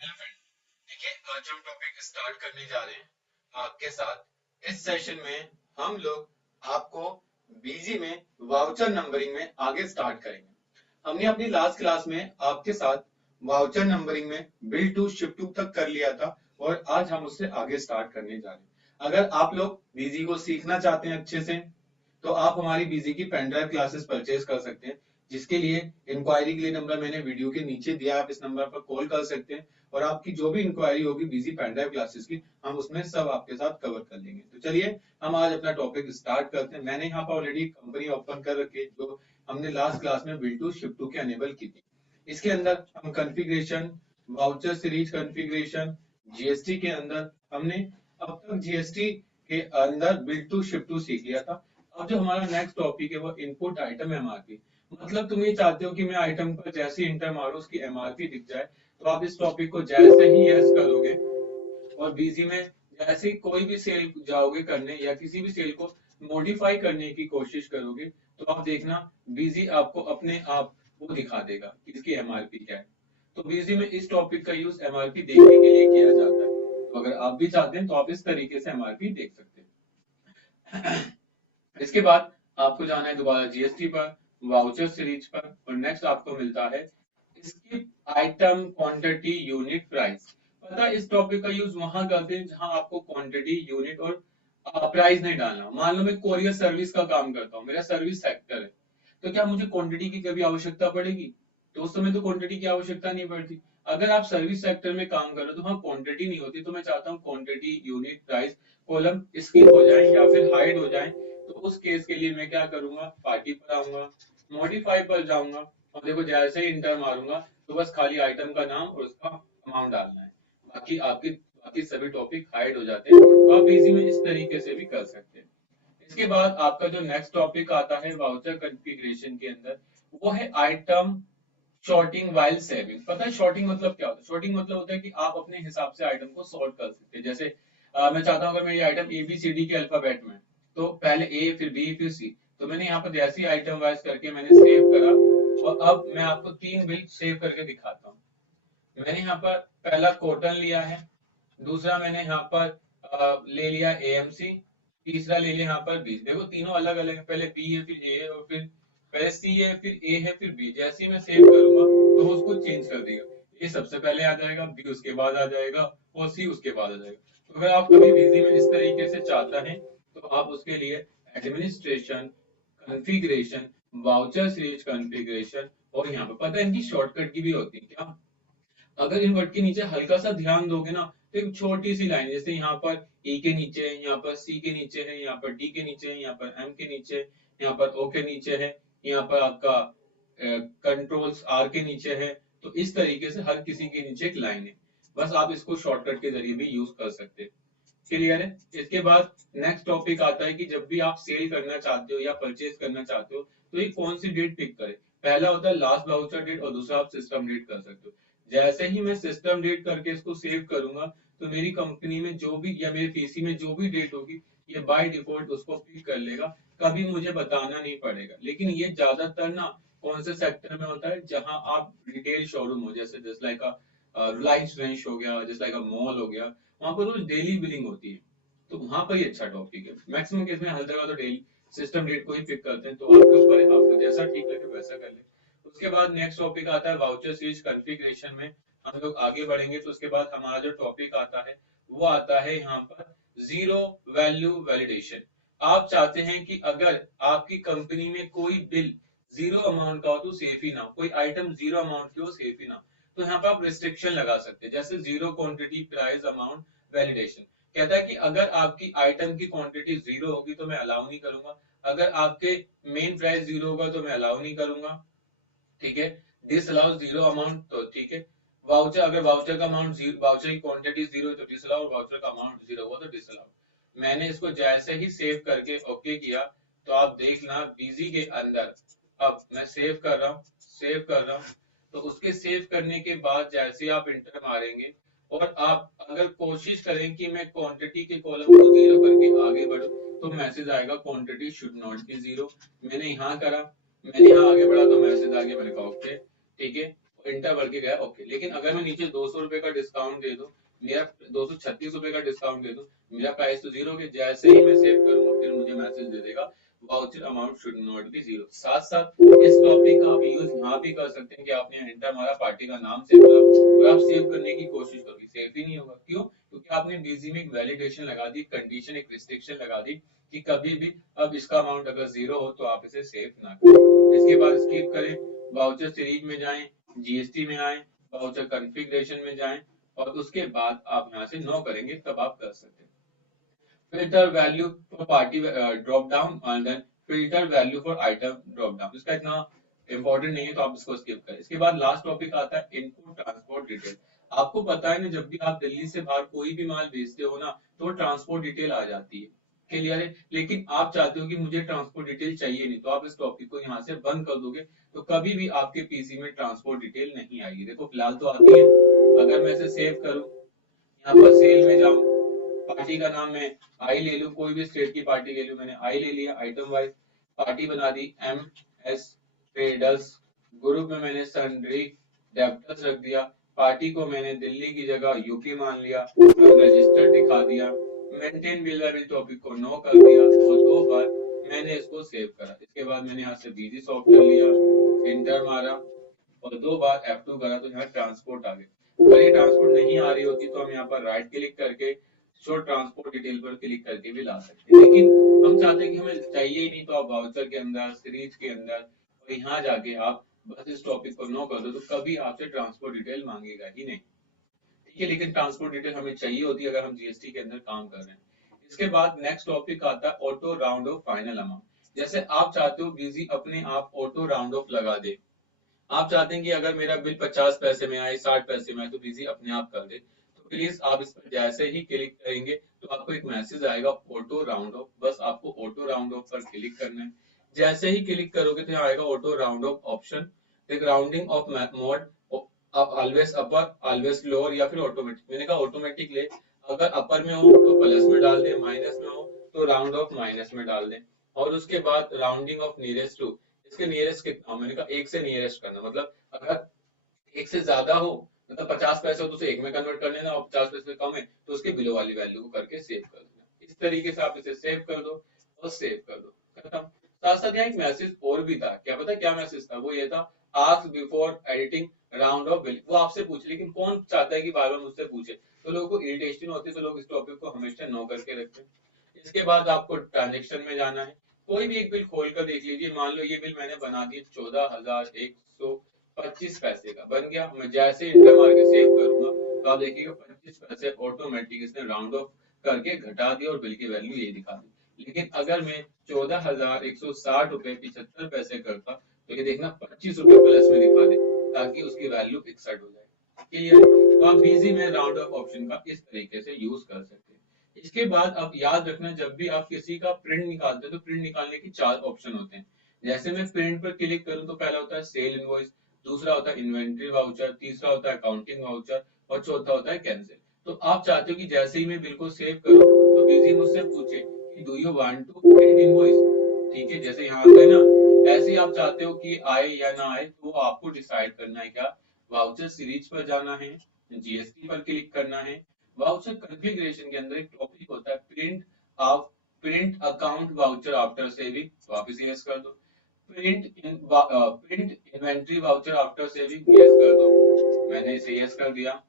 Hello friend, देखिए आज हम टॉपिक स्टार्ट करने जा रहे हैं आपके साथ। इस सेशन में हम लोग आपको बीजी में वाउचर नंबरिंग में आगे स्टार्ट करेंगे। हमने अपनी लास्ट क्लास में आपके साथ वाउचर नंबरिंग में बिल टू शिप टू तक कर लिया था और आज हम उससे आगे स्टार्ट करने जा रहे हैं। अगर आप लोग बीजी को सीखना चाहते हैं अच्छे से तो आप हमारी बीजी की पेन ड्राइव क्लासेस परचेज कर सकते हैं, जिसके लिए इंक्वायरी के लिए नंबर मैंने वीडियो के नीचे दिया है, आप इस नंबर पर कॉल कर सकते हैं और आपकी जो भी इंक्वायरी होगी बीजी पेन ड्राइव क्लासेस की हम उसमें सब आपके साथ कवर कर लेंगे। तो चलिए हम आज अपना टॉपिक स्टार्ट करते हैं। मैंने यहाँ पर ऑलरेडी कंपनी ओपन कर रखी है जो हमने लास्ट क्लास में बिल टू शिप टू के अनेबल की थी। इसके अंदर हम configuration, voucher series configuration, GST के अंदर हमने अब तक जीएसटी के अंदर बिल टू शिप टू सीख लिया था। अब जो हमारा नेक्स्ट टॉपिक है वो इनपुट आइटम एमआरपी। मतलब तुम ये चाहते हो कि मैं आइटम पर जैसे इंटर मारूं उसकी एमआरपी दिख जाए, तो आप इस टॉपिक को जैसे ही यस करोगे और बीजी में जैसे ही कोई भी सेल जाओगे करने या किसी भी सेल को मॉडिफाई करने की कोशिश करोगे तो आप देखना बीजी आपको अपने आप वो दिखा देगा कि इसकी एमआरपी क्या है। तो बीजी में इस टॉपिक का यूज एमआरपी देखने के लिए किया जाता है। तो अगर आप भी चाहते हैं तो आप इस तरीके से एमआरपी देख सकते हैं। इसके बाद आपको जाना है दोबारा जीएसटी पर, वाउचर सीरीज पर और नेक्स्ट आपको मिलता है इसकी आइटम क्वांटिटी यूनिट प्राइस। पता है इस टॉपिक का यूज वहां करते हैं जहां आपको क्वांटिटी यूनिट और प्राइस नहीं डालना। मान लो मैं कोरियर सर्विस का काम करता हूँ, मेरा सर्विस सेक्टर है, तो क्या मुझे क्वांटिटी की कभी आवश्यकता पड़ेगी? तो उस समय तो क्वांटिटी की आवश्यकता नहीं पड़ती। अगर आप सर्विस सेक्टर में काम कर रहे हो तो वहां क्वांटिटी नहीं होती, तो मैं चाहता हूँ quantity unit price column skip हो जाए या फिर हाइड हो जाए। तो उस केस के लिए मैं क्या करूंगा, पार्टी पर आऊंगा, मॉडिफाई पर जाऊंगा और देखो जैसे ही इंटर मारूंगा तो बस खाली आइटम का नाम और उसका अमाउंट डालना है। बाकी सभी टॉपिक हाइड हो जाते हैं। तो आप इजी में इस तरीके से भी कर सकते हैं। इसके बाद आपका जो नेक्स्ट टॉपिक आता है वाउचर कॉन्फ़िगरेशन के अंदर, वो है आइटम शॉर्टिंग वाइल सेविंग। पता है शॉर्टिंग मतलब क्या होता है? शॉर्टिंग मतलब होता है कि आप अपने हिसाब से आइटम को सॉर्ट कर सकते हैं। जैसे मैं चाहता हूँ अगर मेरी item A B C D के अल्फाबेट में, तो पहले ए फिर बी फिर सी, तो मैंने यहाँ पर जैसी आइटम वाइज करके मैंने सेव करा और अब मैं आपको 3 बिल सेव करके दिखाता हूँ। मैंने यहाँ पर पहला कॉटन लिया है, दूसरा मैंने यहाँ पर ले लिया एएमसी, तीसरा ले लिया यहाँ पर बी। देखो तीनों अलग अलग है, पहले बी है फिर ए है और फिर पहले सी है फिर ए है फिर बी। जैसे ही मैं सेव करूंगा तो वो उसको चेंज कर देगा। ए सबसे पहले आ जाएगा, बी उसके बाद आ जाएगा और सी उसके बाद आ जाएगा। तो अगर आप कभी बिजी में इस तरीके से चाहता है तो आप उसके लिए administration, configuration, voucher series configuration और यहाँ पर पता है इनकी शॉर्टकट की भी होती है क्या? अगर इन वर्ड के नीचे हल्का सा ध्यान दोगे ना तो एक छोटी सी लाइन, जैसे यहाँ पर ई के नीचे है, यहाँ पर सी के नीचे है, यहाँ पर डी के नीचे है, यहाँ पर एम के नीचे है, यहाँ पर ओ के नीचे है, यहाँ पर आपका कंट्रोल्स आर के नीचे है। तो इस तरीके से हर किसी के नीचे एक लाइन है। बस आप इसको शॉर्टकट के जरिए भी यूज कर सकते हैं। क्लियर है? इसके बाद नेक्स्ट टॉपिक आता है कि जब भी आप सेल करना चाहते हो या परचेज करना चाहते हो तो ये कौन सी डेट पिक करें। पहला होता है लास्ट वाउचर डेट और दूसरा आप सिस्टम डेट कर सकते हो। जैसे ही मैं सिस्टम डेट करके इसको सेव करूंगा तो मेरी कंपनी में जो भी या मेरे पीसी में जो भी डेट होगी ये बाय डिफॉल्ट उसको पिक कर लेगा, कभी मुझे बताना नहीं पड़ेगा। लेकिन ये ज्यादातर ना कौन से सेक्टर में होता है, जहां आप रिटेल शोरूम हो, जैसे जस्ट लाइक रिलायंस रेंज हो गया, जस्ट लाइक मॉल हो गया, वहां पर रोज डेली बिलिंग होती है। तो वहां पर ये अच्छा टॉपिक है। मैक्सिमम केस में हर जगह तो डेली सिस्टम डेट को ही पिक करते हैं। तो आपके ऊपर है, आपको जैसा ठीक लगे वैसा कर ले। उसके बाद नेक्स्ट टॉपिक आता है वाउचर सीरीज कॉन्फ़िगरेशन में हम लोग आगे बढ़ेंगे। तो उसके बाद हमारा जो टॉपिक आता है वो आता है यहाँ पर जीरो वैल्यू वैलिडेशन। आप चाहते हैं कि अगर आपकी कंपनी में कोई बिल जीरो अमाउंट का हो तो सेफ ही ना हो, कोई आइटम जीरो अमाउंट की हो सेफ ही ना हो, तो यहाँ पर आप रिस्ट्रिक्शन लगा सकते हैं, जैसे zero quantity price amount validation. कहता है कि अगर आपकी आइटम की क्वांटिटी जीरो होगी तो मैं अलाउ नहीं करूंगा, अगर आपके मेन प्राइस जीरो होगा तो मैं अलाउ नहीं करूंगा। ठीक है? डिस अलाउ जीरो अमाउंट तो ठीक है। वाउचर, अगर वाउचर का अमाउंट जीरो, वाउचर की क्वांटिटी जीरो है तो डिस अलाउ, वाउचर का अमाउंट जीरो हुआ तो डिस अलाउ। मैंने इसको जैसे ही सेव करके ओके किया तो आप देखना बीजी के अंदर अब मैं सेव कर रहा हूँ, सेव कर रहा हूँ। तो उसके सेव करने के बाद जैसे आप इंटर मारेंगे और आप अगर कोशिश करें कि मैं क्वांटिटी के कॉलम को जीरो करके आगे बढ़ूं तो मैसेज आएगा quantity should not be zero. मैंने यहाँ करा, मैंने यहाँ आगे बढ़ा तो मैसेज आ गया, मैंने कहा ओके ठीक है। इंटर भर के गया ओके। लेकिन अगर मैं नीचे 200 रुपए का डिस्काउंट दे दूं, मेरा 236 रुपए का डिस्काउंट दे दूं, मेरा प्राइस तो जीरो के जैसे ही मैं सेव करूंगा फिर मुझे मैसेज दे देगा voucher amount should not be zero. साथ साथ इस टॉपिक का आप यूज यहाँ भी कर सकते हैं कि आपने एंटर हमारा पार्टी का नाम सेव करा और आप सेव करने की कोशिश करोगे, सेव ही नहीं होगा। क्यों? क्योंकि आपने बीजी में एक वैलिडेशन लगा दी, कंडीशन एक रिस्ट्रिक्शन लगा दी कि कभी भी अब इसका अमाउंट अगर जीरो हो तो आप इसे सेव ना करें। इसके बाद स्किप करें, वाउचर सीरीज में जाएं, जीएसटी में आए, वाउचर कॉन्फ़िगरेशन में जाएं और उसके बाद आप यहाँ से नो करेंगे तब आप कर सकते हैं। Filter value for party drop down and then filter value for item drop down. इसका इतना इंपॉर्टेंट नहीं है तो आप इसको स्किप करें। इसके बाद लास्ट टॉपिक आता है इनपुट ट्रांसपोर्ट डिटेल। आपको पता है ना, जब भी आप दिल्ली से बाहर कोई भी माल भेजते हो ना तो ट्रांसपोर्ट डिटेल आ जाती है, क्लियर है। लेकिन आप चाहते हो कि मुझे ट्रांसपोर्ट डिटेल चाहिए नहीं, तो आप इस टॉपिक को यहाँ से बंद कर दोगे तो कभी भी आपके पीसी में ट्रांसपोर्ट डिटेल नहीं आएगी। देखो फिलहाल तो आती है, अगर मैं इसे सेव करूं, यहाँ पर सेल में जाऊं, पार्टी का नाम मैं आई ले लूं, कोई भी स्टेट की पार्टी ले लूं, मैंने आई ले लिया, आइटम वाइज पार्टी बना दी एम एस ट्रेडर्स, ग्रुप में मैंने सन्ड्री डेब्टर्स रख दिया, पार्टी को मैंने दिल्ली की जगह यूपी मान लिया, रजिस्टर्ड दिखा दिया, मेंटेन बिल टॉपिक को नो कर दिया और 2 बार मैंने इसको सेव करा। इसके बाद मैंने यहाँ से बिजी सॉफ्ट कर लिया, इंटर मारा और 2 बार F2 करा तो यहाँ ट्रांसपोर्ट आ गया। अगर ये ट्रांसपोर्ट नहीं आ रही होती तो हम यहाँ पर राइट क्लिक करके शो ट्रांसपोर्ट डिटेल पर क्लिक करके भी ला सकते हैं। लेकिन हम चाहते हैं कि हमें चाहिए ही नहीं, तो आप वाउचर के अंदर, सीरीज के अंदर और यहाँ जाके आप बस इस टॉपिक को नो कर दो तो कभी आपसे ट्रांसपोर्ट डिटेल मांगेगा ही नहीं, ठीक है। लेकिन ट्रांसपोर्ट डिटेल हमें चाहिए होती है अगर हम जीएसटी के अंदर काम कर रहे हैं। इसके बाद नेक्स्ट टॉपिक आता है auto round of final amount. जैसे आप चाहते हो बिजी अपने आप ऑटो राउंड ऑफ लगा दे, आप चाहते हैं कि अगर मेरा बिल 50 पैसे में आए, 60 पैसे में आए तो बिजी अपने आप कर दे, तो प्लीज आप इस पर जैसे ही क्लिक करेंगे तो आपको एक मैसेज आएगा ऑटो राउंड ऑफ। बस आपको ऑटो राउंड ऑफ पर क्लिक करना है। जैसे ही क्लिक करोगे तो यहाँ आएगा auto round of option, rounding off mode, आप ऑलवेज अपर, ऑलवेज लोअर या फिर ऑटोमेटिक। मैंने कहा ऑटोमेटिक ले, अगर अपर में हो तो प्लस में डाल दे, माइनस में हो तो राउंड ऑफ माइनस में डाल दे। और उसके बाद राउंडिंग ऑफ नियरेस्ट टू, इसके नियरेस्ट कितना हो, मैंने कहा 1 से नियरेस्ट करना, मतलब अगर 1 से ज्यादा हो, मतलब 50 पैसे हो तो उसे 1 में कन्वर्ट कर लेना और 50 पैसे कम है तो उसके बिलो वाली वैल्यू को करके सेव कर देना। इस तरीके से आप इसे सेव कर दो और सेव कर दो, खत्म। साथ साथ यहाँ एक मैसेज और भी था, क्या पता क्या मैसेज था, वो ये था ask before editing round of bill. वो आपसे पूछ, लेकिन कौन चाहता है कि बार बार मुझसे पूछे, तो लोगों को इरिटेशन होती है, तो लोग इस टॉपिक को हमेशा नो करके रखते हैं। इसके बाद आपको ट्रांजेक्शन में जाना है, कोई भी एक बिल खोल कर देख लीजिए। मान लो ये बिल मैंने बना दिया 14,125 पैसे का बन गया। मैं जैसे इंटर मार के सेव करूंगा तो आप देखिएगा 25 पैसे ऑटोमेटिक इसने राउंड ऑफ करके घटा दिया और बिल की वैल्यू ये दिखा दी। लेकिन अगर मैं 14,160 रुपए 75 पैसे करता तो ये देखना 25 रुपए प्लस में दिखा दे ताकि उसकी वैल्यू 61 हो जाए, क्लियर। तो आप बिजी में राउंड ऑफ ऑप्शन का इस तरीके से यूज कर सकते हैं। इसके बाद आप याद रखना, जब भी आप किसी का प्रिंट निकालते हैं तो प्रिंट निकालने की 4 ऑप्शन होते हैं। जैसे मैं प्रिंट पर क्लिक करूं तो पहला होता है सेल इनवॉइस, दूसरा होता है इन्वेंट्री वाउचर, तीसरा होता है अकाउंटिंग वाउचर और चौथा होता है कैंसिल। तो आप चाहते हो कि जैसे ही मैं बिल को सेव करूं तो बिजी मुझसे पूछे कि do you want to print invoice, ठीक है, जैसे यहाँ पे ना, ऐसे ही आप चाहते हो कि आए या ना आए तो आपको डिसाइड करना है क्या, वाउचर सीरीज पर जाना है, जीएसटी पर क्लिक करना है। वाउचर कॉन्फ़िगरेशन के अंदर एक टॉपिक होता है print account voucher after saving, तो आप इसे यस कर दो। Print inventory voucher after saving, yes कर दो, मैंने इसे यस कर दिया।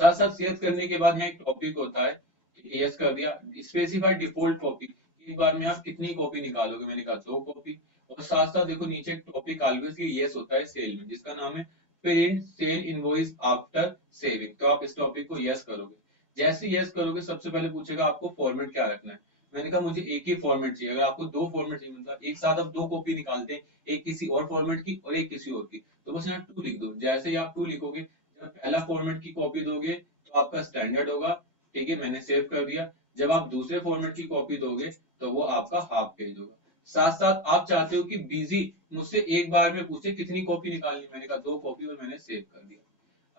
साथ साथ यस करने के बाद यहाँ एक टॉपिक होता है, यस कर दिया, स्पेसिफाई डिफॉल्ट कॉपी, एक बार में आप कितनी कॉपी निकालोगे, मैंने कहा 2 कॉपी। और साथ साथ देखो नीचे एक टॉपिक ऑलवेज यस होता है सेल में, जिसका नाम है print sale invoice after saving, तो आप इस टॉपिक को यस करोगे। जैसे यस करोगे सबसे पहले पूछेगा आपको फॉर्मेट क्या रखना है, मैंने कहा मुझे एक ही फॉर्मेट चाहिए। अगर आपको 2 फॉर्मेट चाहिए, मतलब एक साथ आप 2 कॉपी निकालते हैं, एक किसी और फॉर्मेट की और एक किसी और की, तो बस यहाँ 2 लिख दो। जैसे ही आप 2 लिखोगे, जब पहला फॉर्मेट की कॉपी दोगे तो आपका स्टैंडर्ड होगा, ठीक है, मैंने सेव कर दिया। जब आप दूसरे फॉर्मेट की कॉपी दोगे तो वो आपका हाफ पेज होगा। साथ साथ आप चाहते हो कि बिजी मुझसे एक बार में पूछे कितनी कॉपी निकालनी, मैंने कहा 2 कॉपी और मैंने सेव कर दिया।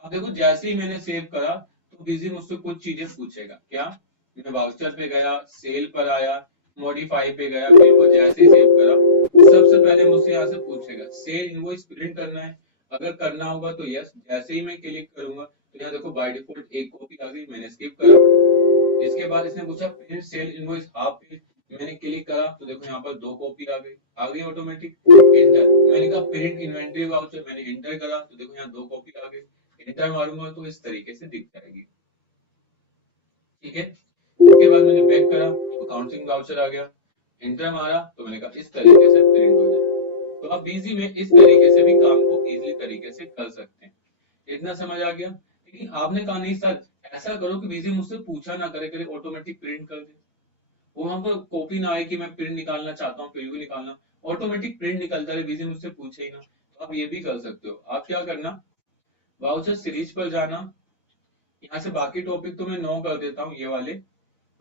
अब देखो जैसे ही मैंने सेव करा तो बिजी मुझसे कुछ चीजें पूछेगा, क्या, मैं वाउचर पे गया, सेल पर आया, मॉडिफाई पे गया, बिल को जैसे ही सेव करा सबसे पहले मुझसे यहाँ से पूछेगा सेल इनवॉइस प्रिंट करना है, अगर करना होगा तो यस, जैसे ही मैं क्लिक करूंगा तो यहाँ देखो बाय डिफॉल्ट एक कॉपी आ गई, मैंने स्किप करा। इसके बाद इसने पूछा print sale invoice half page, मैंने क्लिक करा तो देखो यहाँ पर दो कॉपी आ गई ऑटोमेटिक। एंटर, मैंने कहा प्रिंट इन्वेंटरी वाउचर, मैंने एंटर करा तो देखो यहाँ दो कॉपी आ गई। एंटर मारूंगा तो इस तरीके से दिख जाएगी। ठीक है, इसके बाद मैंने बैक करा तो काउंटिंग वाउचर आ गया। एंटर मारा तो मैंने कहा इस तरीके से प्रिंट हो जाए। तो आप बिजी में इस तरीके से भी काम को इजीली तरीके से कर सकते हैं। इतना समझ आ गया। लेकिन आपने कहा नहीं सर, ऐसा करो कि बिजी मुझसे पूछा ना करे, करे ऑटोमेटिक प्रिंट कर दे। वो वहां पर कॉपी ना आए कि मैं प्रिंट निकालना चाहता हूँ, प्रीव्यू निकालना, ऑटोमेटिक प्रिंट निकलता है, बिजी मुझसे पूछे ही ना। तो आप ये भी कर सकते हो। आप क्या करना, वाउचर सीरीज पर जाना, यहाँ से बाकी टॉपिक तो मैं नो कर देता हूँ, ये वाले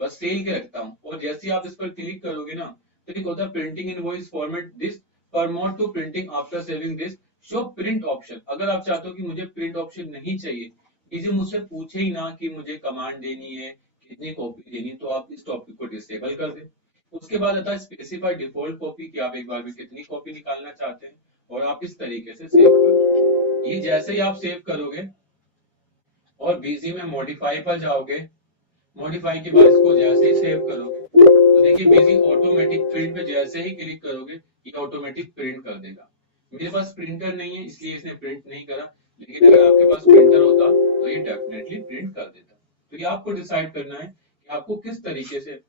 बस सेल के रखता हूँ। और जैसे ही आप इस पर क्लिक करोगे ना तो एक होता है printing invoice format this, promote to printing after saving this, show print option. अगर आप चाहते हो कि मुझे प्रिंट ऑप्शन नहीं चाहिए, किसी मुझसे पूछे ही ना कि मुझे कमांड देनी है, कितनी कॉपी देनी, तो आप इस टॉपिक को डिसेबल कर दें। उसके बाद आता है स्पेसिफाई डिफॉल्ट कॉपी, कि आप एक बार में कितनी कॉपी निकालना चाहते हैं, और आप इस तरीके से सेव कर दो। ये जैसे ही आप सेव करोगे और बीजी में मॉडिफाई पर जाओगे, मॉडिफाई के बाद इसको जैसे ही सेव करोगे तो देखिए बिजी ऑटोमेटिक प्रिंट पे जैसे ही क्लिक करोगे ये ऑटोमेटिक प्रिंट कर देगा। मेरे पास प्रिंटर नहीं है इसलिए इसने प्रिंट नहीं करा, लेकिन अगर आपके पास प्रिंटर होता तो ये डेफिनेटली प्रिंट कर देता। तो ये आपको डिसाइड करना है कि आपको किस तरीके से।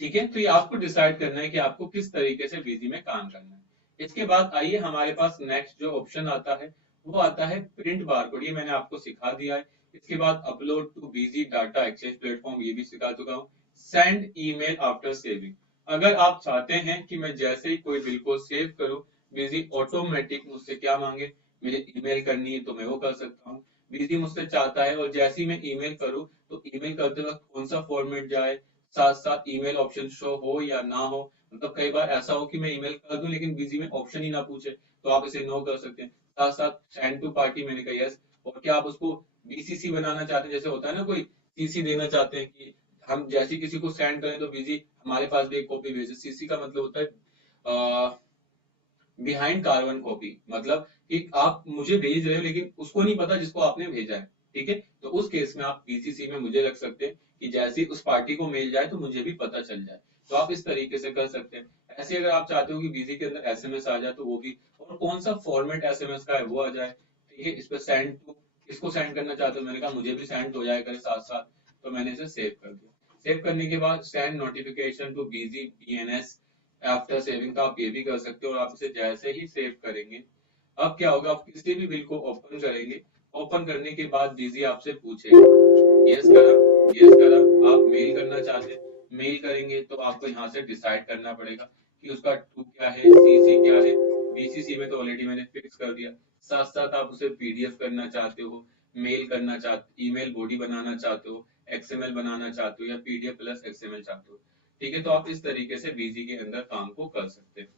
ठीक है, तो ये आपको डिसाइड करना है कि आपको किस तरीके से बिजी में काम करना है। इसके बाद आइए हमारे पास नेक्स्ट जो ऑप्शन आता है वो आता है प्रिंट बारकोड। ये मैंने आपको सिखा दिया है। इसके बाद upload too busy data exchange platform, ये भी सिखा चुका हूँ। सेंड ईमेल आफ्टर सेविंग, अगर आप चाहते हैं कि मैं जैसे ही कोई बिल को सेव करूं बिजी ऑटोमेटिक मुझसे क्या मांगे, मुझे ईमेल करनी है तो मैं वो कर सकता हूँ। बिजी मुझसे चाहता है और जैसे ही मैं ईमेल करूं तो ईमेल करते वक्त कौन सा फॉर्मेट जाए, साथ साथ ईमेल ऑप्शन शो हो या ना हो। मतलब कई बार ऐसा हो कि मैं ईमेल कर दूं लेकिन बिजी में ऑप्शन ही ना पूछे, तो आप इसे नो कर सकते हैं। साथ साथ सेंड टू पार्टी, मैंने कहा यस। और क्या आप उसको बीसीसी बनाना चाहते हैं, जैसे होता है ना कोई सीसी देना चाहते हैं कि हम जैसे किसी को सेंड करें तो बिजी हमारे पास भी एक कॉपी भेजे। सीसी का मतलब होता है बिहाइंड कार्बन कॉपी, मतलब कि आप मुझे भेज रहे हो लेकिन उसको नहीं पता जिसको आपने भेजा है। ठीक है, तो उस केस में आप बीसीसी में मुझे रख सकते हैं कि जैसे ही उस पार्टी को मेल जाए तो मुझे भी पता चल जाए। तो आप इस तरीके से कर सकते हैं। ऐसे अगर आप चाहते हो कि बीजी के अंदर एसएमएस आ जाए तो वो भी, और कौन सा फॉर्मेट एसएमएस का है वो आ जाए। ठीक है, इस पर सेंड टू, इसको सेंड करना चाहते हो, मैंने कहा मुझे भी सेंड हो जाए करे साथ साथ, तो मैंने इसे सेव कर दिया। सेव करने के बाद send notification to Busy BNS after saving, का आप ये भी कर सकते हो। और आप इसे जैसे ही सेव करेंगे, अब क्या होगा, आप किसी भी बिल को ओपन करेंगे, ओपन करने के बाद बिजी आपसे पूछेगा, यस करा, यस करा। आप मेल करना चाहते हैं, मेल करेंगे तो आपको यहाँ से डिसाइड करना पड़ेगा कि उसका टू क्या है, सीसी क्या है। बीसीसी में तो ऑलरेडी मैंने फिक्स कर दिया। साथ साथ आप उसे पीडीएफ करना चाहते हो, मेल करना चाहते, ईमेल बॉडी बनाना चाहते हो, एक्सएमएल बनाना चाहते हो, या पीडीएफ प्लस एक्सएमएल चाहते हो। ठीक है, तो आप इस तरीके से बीजी के अंदर काम को कर सकते हैं।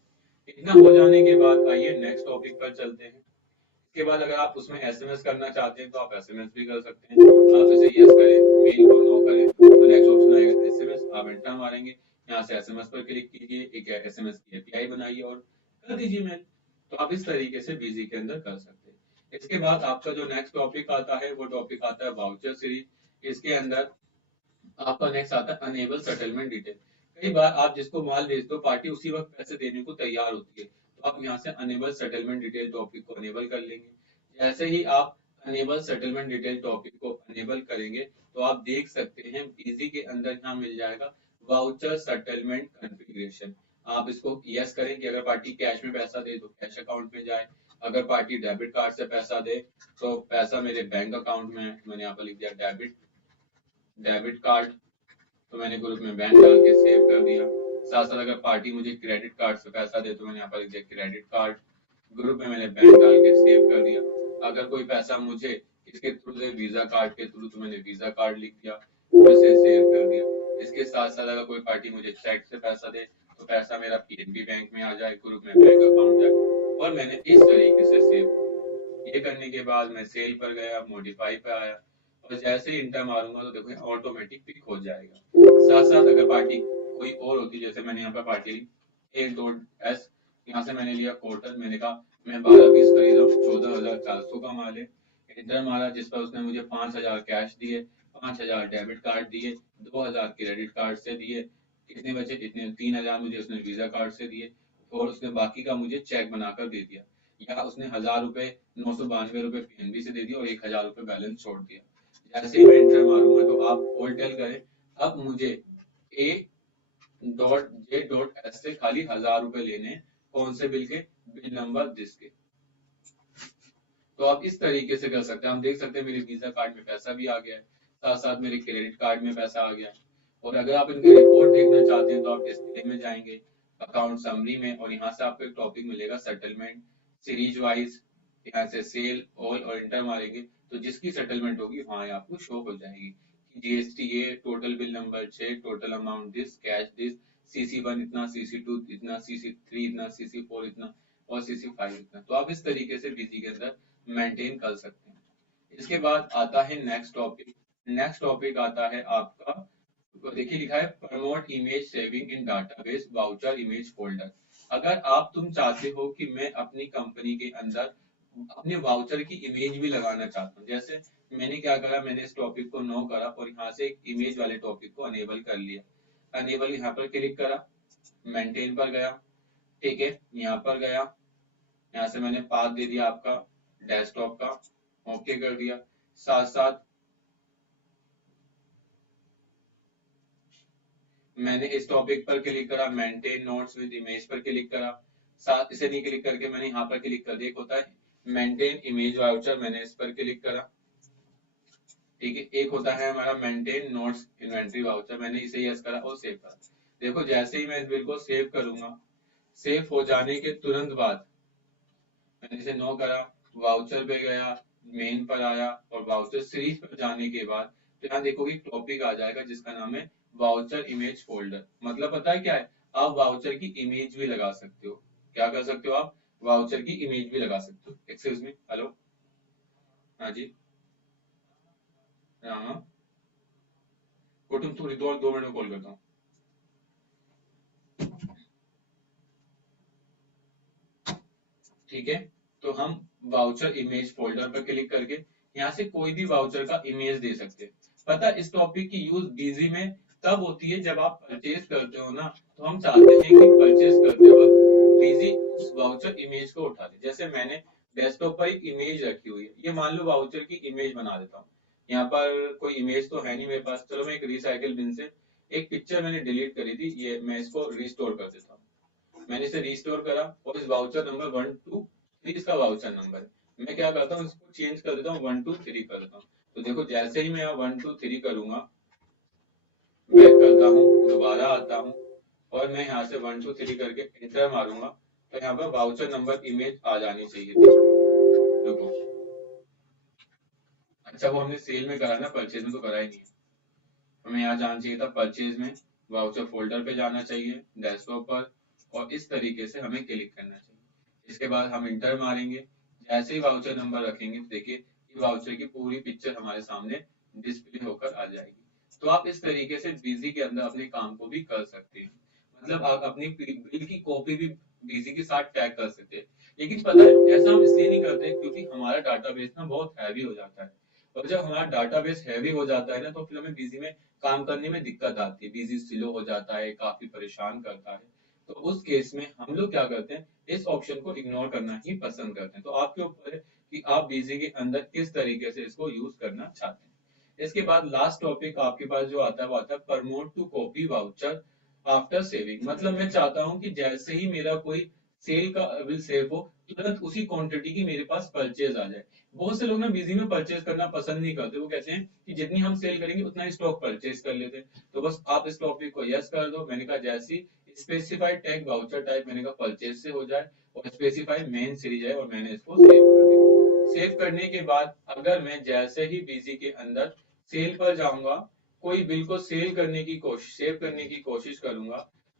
इतना हो जाने के बाद आइए नेक्स्ट टॉपिक पर चलते हैं। इसके बाद अगर आप उसमें एसएमएस करना चाहते हैं तो आप एसएमएस भी कर सकते हैं। आप इसे यस करें, मेल को नो करें, तो नेक्स्ट ऑप्शन आएगा एसएमएस, आप एंटर मारेंगे, यहाँ से एसएमएस पर क्लिक कीजिए, एक एसएमएस की एपीआई बनाइए और कर दीजिए मेल। तो आप इस तरीके से बिजी के अंदर कर सकते हैं। इसके बाद आपका जो नेक्स्ट टॉपिक आता है वो टॉपिक आता है वाउचर सीरीज। इसके अंदर आपका नेक्स्ट आता है अनेबल सेटलमेंट डिटेल। कई बार आप जिसको माल भेजते हो पार्टी उसी वक्त पैसे देने को तैयार होती है, तो आप यहाँ से अनेबल सेटलमेंट डिटेल टॉपिक को अनेबल कर लेंगे। जैसे ही आप अनेबल सेटलमेंट डिटेल टॉपिक को अनेबल करेंगे तो आप देख सकते हैं इजी के अंदर यहाँ मिल जाएगा वाउचर सेटलमेंट कॉन्फ़िगरेशन। आप इसको यस करें कि अगर पार्टी कैश में पैसा दे तो कैश अकाउंट में जाए, अगर पार्टी डेबिट कार्ड से पैसा दे तो पैसा मेरे बैंक अकाउंट में है, मैंने यहाँ पर लिख दिया डेबिट, डेबिट कार्ड, तो मैंने ग्रुप में बैंक डाल के सेव कर दिया। साथ साथ अगर पार्टी मुझे क्रेडिट कार्ड से पैसा दे तो मैंने यहाँ पर लिख दिया क्रेडिट कार्ड, ग्रुप में मैंने बैंक डाल के सेव कर दिया। अगर कोई पैसा मुझे इसके थ्रू दे वीजा कार्ड के थ्रू तो मैंने वीजा कार्ड लिख दिया, तो इसे सेव कर दिया। इसके साथ साथ अगर कोई पार्टी मुझे चेक से पैसा दे तो पैसा मेरा पीएनबी बैंक में आ जाए, ग्रुप में बैंक अकाउंट जाए, और मैंने इस तरीके से सेव। ये करने के बाद मैं सेल पर गया, मॉडिफाई पे आया, और जैसे ही इंटर मारूंगा तो देखो ऑटोमेटिक पिक हो जाएगा। साथ साथ अगर पार्टी कोई और होती, जैसे मैंने यहाँ पे पार्टी ली 1.S, यहाँ से मैंने लिया क्वार्टर, मैंने कहा मैं 12 पीस खरीद रहा हूँ, 14,400 का माल है। इंटर मारा, जिस पर उसने मुझे 5,000 कैश दिए, 5,000 डेबिट कार्ड दिए, 2,000 क्रेडिट कार्ड से दिए, कितने बचे, इतने 3,000 मुझे उसने वीजा कार्ड से दिए, और उसने बाकी का मुझे चेक बनाकर दे दिया, या उसने 1,000 रुपए 992 रुपए पीएनबी से दे दिया और 1,000 रुपए बैलेंस छोड़ दिया। जैसे ही मैं इंटर मारूंगा तो आप होल्ड टेल करें, अब मुझे ए डॉट जे डॉट एस से खाली 1,000 रुपए लेने, कौन से बिल के, बिल नंबर दिस के। तो आप इस तरीके से कर सकते हैं। हम देख सकते हैं मेरे वीजा कार्ड में पैसा भी आ गया है, साथ साथ मेरे क्रेडिट कार्ड में पैसा आ गया है। और अगर आप इनकी रिपोर्ट देखना चाहते हैं तो आप डिस्प्ले में जाएंगे, अकाउंट समरी में, और यहाँ से आपको एक टॉपिक मिलेगा सेटलमेंट सीरीज वाइज, यहाँ से सेल ऑल और इंटर मारेंगे तो जिसकी सेटलमेंट होगी वहां आपको शो हो जाएगी कि जीएसटी ये, total bill number 6, total amount this, cash this, CC1 इतना, CC2 इतना, CC3 इतना, CC4 इतना, और CC5 इतना। तो आप इस तरीके से बीजी के अंदर मेंटेन कर सकते हैं। इसके बाद आता है नेक्स्ट टॉपिक। नेक्स्ट टॉपिक आता है आपका, तो देखिए लिखा है promote image saving in database voucher image folder. अगर आप तुम चाहते हो कि मैं अपनी कंपनी के अंदर अपने वाउचर की इमेज भी लगाना चाहता हूँ, जैसे मैंने क्या करा, मैंने इस टॉपिक को नो करा और यहाँ से एक इमेज वाले टॉपिक को अनेबल कर लिया। अनेबल यहाँ पर क्लिक करा, मेंटेन पर गया, ठीक है, यहाँ पर गया, यहाँ से मैंने पाथ दे दिया आपका डेस्कटॉप का, ओके कर दिया। साथ साथ मैंने इस टॉपिक पर क्लिक करा, मेंटेन नोट्स विद इमेज पर क्लिक करा। साथ इसे नहीं क्लिक करके मैंने यहाँ पर क्लिक कर दिया, एक होता है मेंटेन इमेज वाउचर, मैंने इस पर क्लिक करा, ठीक है। एक होता है हमारा मेंटेन नोट्स इन्वेंट्री वाउचर, मैंने इसे यस करा और सेव करा। देखो जैसे ही मैं इस बिल को सेव करूंगा, सेव हो जाने के तुरंत बाद मैंने इसे नो करा, वाउचर पे गया, मेन पर आया, और वाउचर सीरीज पर जाने के बाद तो यहाँ देखो कि टॉपिक आ जाएगा जिसका नाम है वाउचर इमेज फोल्डर। मतलब पता है क्या है, आप वाउचर की इमेज भी लगा सकते हो। क्या कर सकते हो आप, वाउचर की इमेज भी लगा सकते हो। एक्सक्यूज मी, हेलो, हाँ जी, हाँ हाँ, को तुम थोड़ी 2 मिनट में कॉल करता हूँ। ठीक है, तो हम वाउचर इमेज फोल्डर पर क्लिक करके यहाँ से कोई भी वाउचर का इमेज दे सकते हैं। पता है इस टॉपिक की यूज बिजी में तब होती है जब आप परचेज करते हो ना, तो हम चाहते हैं कि परचेज करते वक्त बिजी उस वाउचर इमेज को उठा ले। जैसे मैंने डेस्कटॉप पर एक इमेज रखी हुई है, ये मान लो वाउचर की इमेज बना देता हूँ। यहाँ पर कोई इमेज तो है नहीं मेरे पास, चलो मैं एक रिसाइकिल बिन से एक पिक्चर मैंने डिलीट करी थी, ये मैं इसको रिस्टोर कर देता हूँ। मैंने इसे रिस्टोर करा और इस वाउचर नंबर 1 2 3 इसका वाउचर नंबर है। मैं क्या करता हूँ, इसको चेंज कर देता हूँ, 1 2 3 कर देता हूँ। तो देखो जैसे ही मैं 1 2 3 करूंगा, बैक करता हूँ, दोबारा आता हूँ, और मैं यहाँ से 1 2 3 करके इंटर मारूंगा तो यहाँ पर वाउचर नंबर इमेज आ जानी चाहिए थी। देखो, अच्छा वो हमने सेल में करा ना, परचेज में तो करा ही नहीं है। हमें यहाँ जाना चाहिए था परचेज में, वाउचर फोल्डर पे जाना चाहिए डेस्कटॉप पर, और इस तरीके से हमें क्लिक करना चाहिए। इसके बाद हम इंटर मारेंगे, जैसे ही वाउचर नंबर रखेंगे तो देखिए ये वाउचर की पूरी पिक्चर हमारे सामने डिस्प्ले होकर आ जाएगी। तो आप इस तरीके से बिजी के अंदर अपने काम को भी कर सकते हैं। मतलब आप अपनी बिल की कॉपी भी बिजी के साथ टैग कर सकते हैं। लेकिन पता है ऐसा हम इसलिए नहीं करते क्योंकि हमारा डाटाबेस ना बहुत हैवी हो जाता है, और जब हमारा डाटाबेस हैवी हो जाता है ना तो फिर हमें बिजी में काम करने में दिक्कत आती है, बिजी स्लो हो जाता है, काफी परेशान करता है। तो उस केस में हम लोग क्या करते हैं, इस ऑप्शन को इग्नोर करना ही पसंद करते हैं। तो आपके ऊपर है कि आप बिजी के अंदर किस तरीके से इसको यूज करना चाहते हैं। इसके बाद लास्ट टॉपिक आपके पास जो आता है वो आता है promote to copy voucher after saving. मतलब मैं चाहता हूं कि जैसे ही मेरा कोई सेल का बिल सेव हो, तुरंत उसी क्वांटिटी की मेरे पास परचेज आ जाए। बहुत से लोग ना बिजी में परचेज करना पसंद नहीं करते, वो कहते हैं कि जितनी हम सेल करेंगे उतना ही स्टॉक परचेज कर लेते हैं। तो बस आप इस टॉपिक को यस कर दो। मैंने कहा जैसी स्पेसिफाइड टैग वाउचर टाइप मैंने कहा परचेज से हो जाए, और स्पेसिफाइड मेन सीरीज है, और मैंने इसको सेव कर दिया। सेव करने के बाद अगर मैं जैसे ही बिजी के अंदर सेल पर जाऊंगा, कोई बिल को सेल करने की कोशिश सेव करने की कोशिश करूंगा,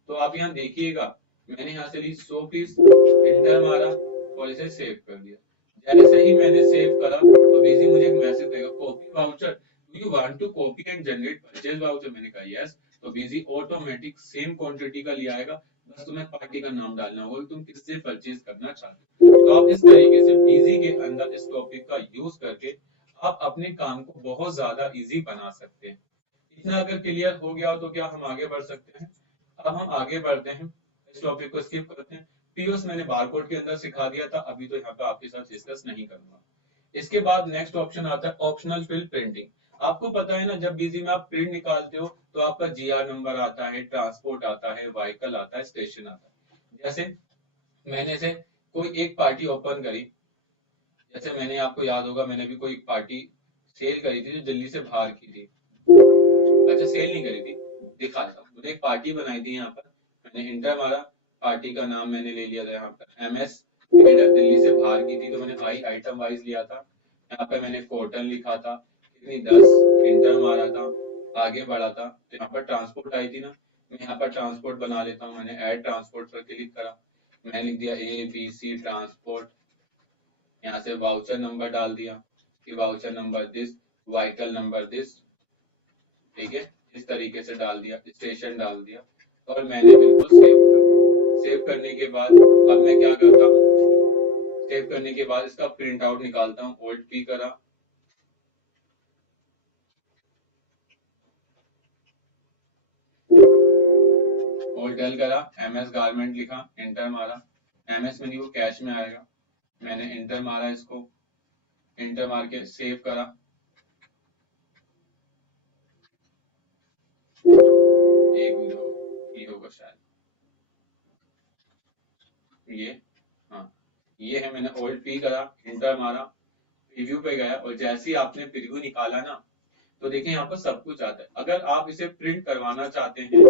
तो आप यहाँ देखिएगा, मैंने यहाँ से ली 100 पीस, इंटर मारा और इसे सेव कर दिया। जैसे ही मैंने सेव करा तो बिजी मुझे एक मैसेज देगा, copy voucher, do you want to copy and generate purchase voucher? मैंने कहा यस। तो बिजी ऑटोमेटिक सेम क्वांटिटी का ले आएगा, बस तुम्हें पार्टी का नाम डालना होगा कि तुम किससे परचेज करना चाहते हो। तो आप इस तरीके से बिजी के अंदर इस टॉपिक का यूज करके आप अपने काम को बहुत ज्यादा इजी बना सकते हैं। इतना अगर क्लियर हो गया हो तो क्या हम आगे बढ़ सकते हैं? अब हम आगे बढ़ते हैं, इस टॉपिक को स्किप करते हैं। पीओएस मैंने बारकोड के अंदर सिखा दिया था, अभी तो यहाँ पे आपके साथ डिस्कस नहीं करूंगा। इसके बाद नेक्स्ट ऑप्शन आता है ऑप्शनल फील्ड प्रिंटिंग। आपको पता है ना, जब बिजी में आप प्रिंट निकालते हो तो आपका जीआर नंबर आता है, ट्रांसपोर्ट आता है, व्हीकल आता है, स्टेशन आता है। जैसे मैंने से कोई एक पार्टी ओपन करी, जैसे मैंने, आपको याद होगा मैंने भी कोई पार्टी सेल करी थी जो दिल्ली से बाहर की थी। अच्छा, सेल नहीं करी थी, दिखा था, मैंने एक पार्टी बनाई थी यहाँ पर, मैंने इंटर मारा, पार्टी का नाम मैंने ले लिया था यहाँ पर एमएस, दिल्ली से बाहर की थी तो मैंने आई आइटम वाइज लिया था। यहाँ पे मैंने कॉटन लिखा था, कितनी 10, इंटर मारा था, आगे बढ़ा था तो यहाँ पर ट्रांसपोर्ट आई थी ना, मैं यहाँ पर ट्रांसपोर्ट बना देता हूँ, मैंने ऐड ट्रांसपोर्ट पर क्लिक करा, मैंने लिख दिया ए बी सी ट्रांसपोर्ट, यहाँ से वाउचर नंबर डाल दिया कि voucher number this, vehicle number this, ठीक है, इस तरीके से डाल दिया, स्टेशन डाल दिया और मैंने बिल्कुल सेव कर, सेव करने के बाद अब मैं क्या करता हूँ, सेव करने के बाद इसका प्रिंट आउट निकालता हूँ, Alt P करा, Alt L करा, MS गारमेंट लिखा, एंटर मारा, MS में नहीं वो कैश में आएगा, मैंने एंटर मारा, इसको एंटर मार के सेव करा, एक मिनट ये होगा शायद, ये, हाँ ये है, मैंने Alt P करा, एंटर मारा, प्रीव्यू पे गया और जैसे ही आपने प्रीव्यू निकाला ना, तो देखिए यहाँ पर सब कुछ आता है। अगर आप इसे प्रिंट करवाना चाहते हैं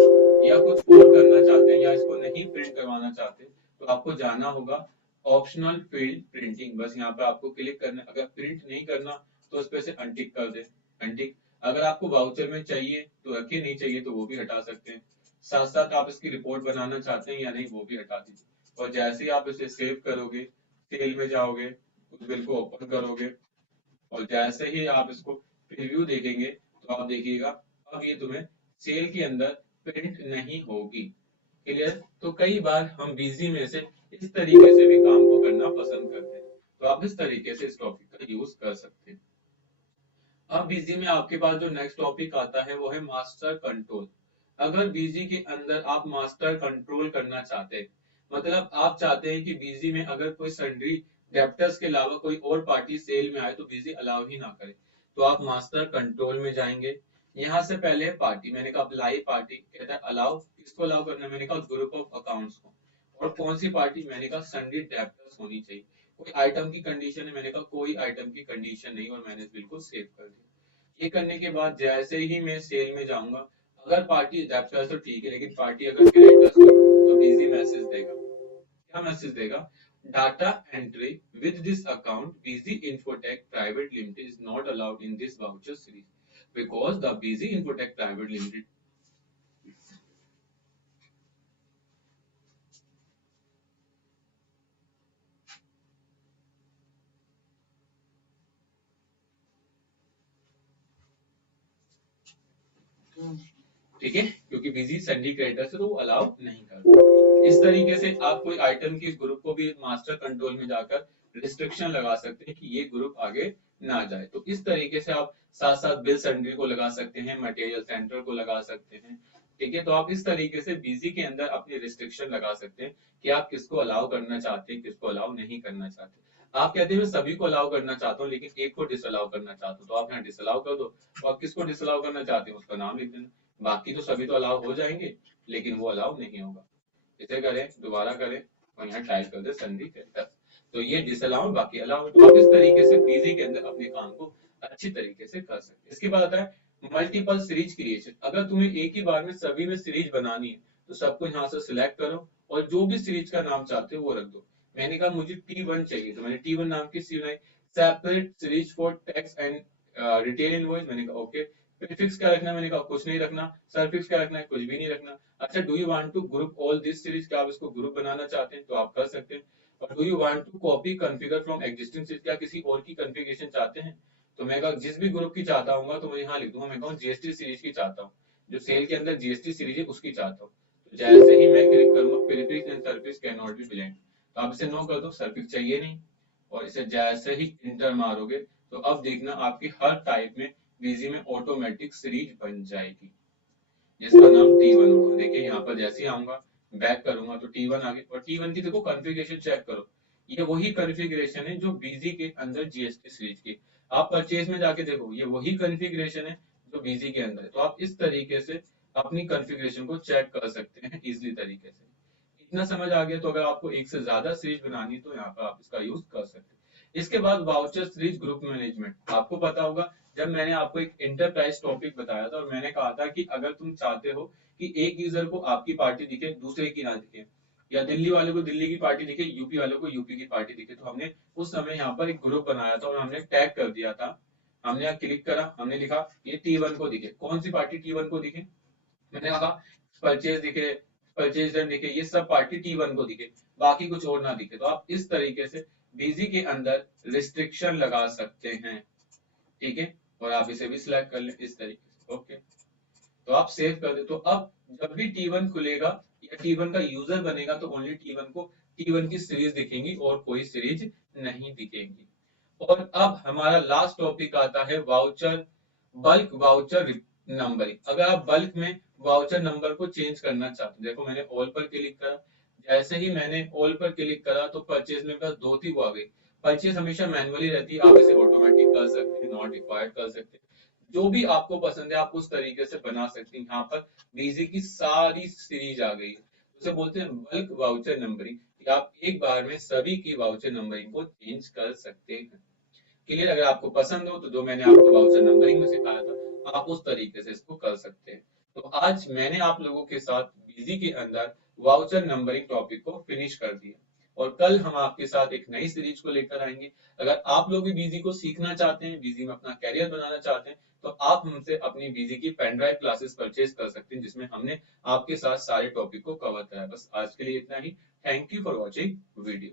या कुछ और करना चाहते हैं या इसको नहीं प्रिंट करवाना चाहते तो आपको जाना होगा ऑप्शनल फील्ड प्रिंटिंग, बस यहाँ पे आपको क्लिक करना है। अगर प्रिंट नहीं करना तो उस पे से अनटिक कर दे, अनटिक। अगर आपको वाउचर में चाहिए तो रखिए, नहीं चाहिए तो वो भी हटा सकते हैं। साथ साथ आप इसकी रिपोर्ट बनाना चाहते हैं या नहीं वो भी हटा दीजिए। और जैसे ही आप इसे सेव करोगे, सेल में जाओगे, उस बिल को ओपन करोगे और जैसे ही आप इसको प्रीव्यू देखेंगे तो आप देखिएगा अब ये तुम्हें सेल के अंदर प्रिंट नहीं होगी। क्लियर? तो कई बार हम बिजी में से इस तरीके से भी काम को करना पसंद करते हैं, तो आप इस तरीके से इस टॉपिक का यूज कर सकते हैं। अब बीजी में आपके पास जो नेक्स्ट टॉपिक आता है वो है मास्टर कंट्रोल। अगर बीजी के अंदर आप मास्टर कंट्रोल करना चाहते हैं, मतलब आप चाहते हैं कि बीजी में अगर कोई सन्ड्री डेप्टर्स के अलावा कोई और पार्टी सेल में आए तो बीजी अलाउ ही ना करे, तो आप मास्टर कंट्रोल में जाएंगे। यहाँ से पहले पार्टी, मैंने कहा अप्लाई पार्टी, कहता है अलाउ, किसको अलाउ करना है, मैंने कहा ग्रुप ऑफ अकाउंट्स को। और कौन सी पार्टी, मैंने कहा सन्ड्री डेप्टर्स होनी चाहिए। कोई आइटम की कंडीशन है, मैंने कहा कोई आइटम की कंडीशन नहीं, और मैंने बिल्कुल सेव कर दिया। ये करने के बाद जैसे ही मैं सेल में जाऊंगा, अगर पार्टी डेप्टर्स तो ठीक है, लेकिन पार्टी अगर क्रेडिटर्स हो तो बिजी मैसेज देगा। क्या मैसेज देगा? Data entry with this account busy infotech private limited is not allowed in this voucher series because the busy infotech private limited. ठीक है, क्योंकि बिजी संडी क्रेडिटर से तो वो अलाउ नहीं करता। इस तरीके से आप कोई आइटम के ग्रुप को भी मास्टर कंट्रोल में जाकर रिस्ट्रिक्शन लगा सकते हैं कि ये ग्रुप आगे ना जाए। तो इस तरीके से आप साथ साथ बिल सेंडर को लगा सकते हैं, मटेरियल सेंटर को लगा सकते हैं। ठीक है, तो आप इस तरीके से बिजी के अंदर अपनी रिस्ट्रिक्शन लगा सकते हैं कि आप किसको अलाउ करना चाहते हैं, किसको अलाउ नहीं करना चाहते। आप कहते हैं मैं सभी को अलाउ करना चाहता हूँ लेकिन एक को डिसअलाउ करना चाहता हूँ, तो आप यहाँ डिसअलाउ कर दो। तो आप किसको डिसअलाउ करना चाहते हैं उसका नाम लिख देना, बाकी तो सभी तो अलाउ हो जाएंगे लेकिन वो अलाउ नहीं होगा। इसे करें, दोबारा करें और यहाँ टाइप कर दे संधि कैरेक्टर, तो ये डिसअलाउ, बाकी अलाउ। तो आप इस तरीके से बिजी के अंदर अपने काम को अच्छी तरीके से कर सकते हैं। इसके बाद आता है मल्टीपल सीरीज क्रिएशन। अगर तुम्हें एक ही बार में सभी में सीरीज बनानी है तो सबको यहाँ से सिलेक्ट करो और जो भी सीरीज का नाम चाहते हो वो रख दो। मैंने कहा मुझे T1 चाहिए तो मैंने T1 नाम की सीरीज बनाई, separate series for tax and retail invoice, मैंने कहा ओके। प्रीफिक्स क्या रखना है, मैंने कहा कुछ नहीं रखना। सरफिक्स क्या रखना है, कुछ भी नहीं रखना। अच्छा, do you want to group all this series, क्या आप इसको ग्रुप बनाना चाहते हैं तो आप कर सकते हैं। और do you want to copy configure from existing series, क्या किसी और की कॉन्फ़िगरेशन चाहते हैं, तो मैं कहा जिस भी ग्रुप की चाहता हूँ तो मैं यहाँ लिख दूंगा, मैं कहूँ जीएसटी सीरीज की चाहता हूँ, जो सेल के अंदर जीएसटी सीरीज है उसकी चाहता हूँ। तो जैसे ही मैं क्लिक करूंगा prefix and suffix can not be blend, तो आप इसे नो कर दो, सरफिक्स चाहिए नहीं। और इसे जैसे ही इंटर मारोगे तो अब देखना आपकी हर टाइप में बीजी में ऑटोमेटिक सीरीज बन जाएगी जिसका नाम T1 होगा। देखिए यहाँ पर जैसे ही आऊंगा बैक करूंगा तो T1 आ गया। और T1 की देखो कॉन्फ़िगरेशन चेक करो, ये वही कॉन्फ़िगरेशन है जो बीजी के अंदर जीएसटी सीरीज की। आप परचेज में जाके देखो, ये वही कॉन्फ़िगरेशन है जो बीजी के अंदर है। तो आप इस तरीके से अपनी कॉन्फ़िगरेशन को चेक कर सकते हैं इजिली तरीके से। इतना समझ आ गया, तो अगर आपको एक से ज्यादा सीरीज बनानी है तो यहाँ पर आप इसका यूज कर सकते हैं। इसके बाद वाउचर सीरीज ग्रुप मैनेजमेंट, आपको पता होगा जब मैंने आपको एक इंटरप्राइज टॉपिक बताया था और मैंने कहा था कि अगर तुम चाहते हो कि एक यूजर को आपकी पार्टी दिखे दूसरे की ना दिखे, या दिल्ली वाले को दिल्ली की पार्टी दिखे यूपी वाले को यूपी की पार्टी दिखे, तो हमने उस समय यहाँ पर एक ग्रुप बनाया था और हमने टैग कर दिया था। हमने यहाँ क्लिक करा, हमने लिखा ये T1 को दिखे, कौन सी पार्टी T1 को दिखे, मैंने कहा परचेज दिखे, परचेज डन दिखे, ये सब पार्टी T1 को दिखे, बाकी कुछ और ना दिखे। तो आप इस तरीके से बीजी के अंदर रिस्ट्रिक्शन लगा सकते हैं, ठीक है। और आप इसे भी सिलेक्ट कर लें इस तरीके से, ओके। तो आप सेव कर दे, तो अब जब भी T1 खुलेगा या T1 का यूजर बनेगा तो ओनली T1 को T1 की सीरीज दिखेंगी और कोई सीरीज नहीं दिखेंगी। और अब हमारा लास्ट टॉपिक आता है वाउचर, बल्क वाउचर नंबरिंग। अगर आप बल्क में वाउचर नंबर को चेंज करना चाहते हैं, देखो मैंने ऑल पर क्लिक करा, जैसे ही मैंने ऑल पर क्लिक करा तो परचेज में बस दो थी वो आ गई। परचेज हमेशा मैनुअली रहती है, आप इसे ऑटोमेटिक कर सकते हैं, नॉट रिक्वायर्ड कर सकते हैं, जो भी आपको पसंद है आप उस तरीके से बना सकते हैं। यहाँ पर बीजी की सारी सीरीज आ गई है, उसे बोलते हैं बल्क वाउचर नंबरिंग, कि आप एक बार में सभी की वाउचर नंबरिंग को चेंज कर सकते हैं। क्लियर, अगर आपको पसंद हो तो जो मैंने आपको वाउचर नंबरिंग में सिखाया था आप उस तरीके से इसको कर सकते हैं। तो आज मैंने आप लोगों के साथ बीजी के अंदर वाउचर नंबरिंग टॉपिक को फिनिश कर दिया, और कल हम आपके साथ एक नई सीरीज को लेकर आएंगे। अगर आप लोग भी बीजी को सीखना चाहते हैं, बीजी में अपना कैरियर बनाना चाहते हैं, तो आप हमसे अपनी बीजी की पेन ड्राइव क्लासेस परचेज कर सकते हैं, जिसमें हमने आपके साथ सारे टॉपिक को कवर कराया। बस आज के लिए इतना ही। Thank you for watching video.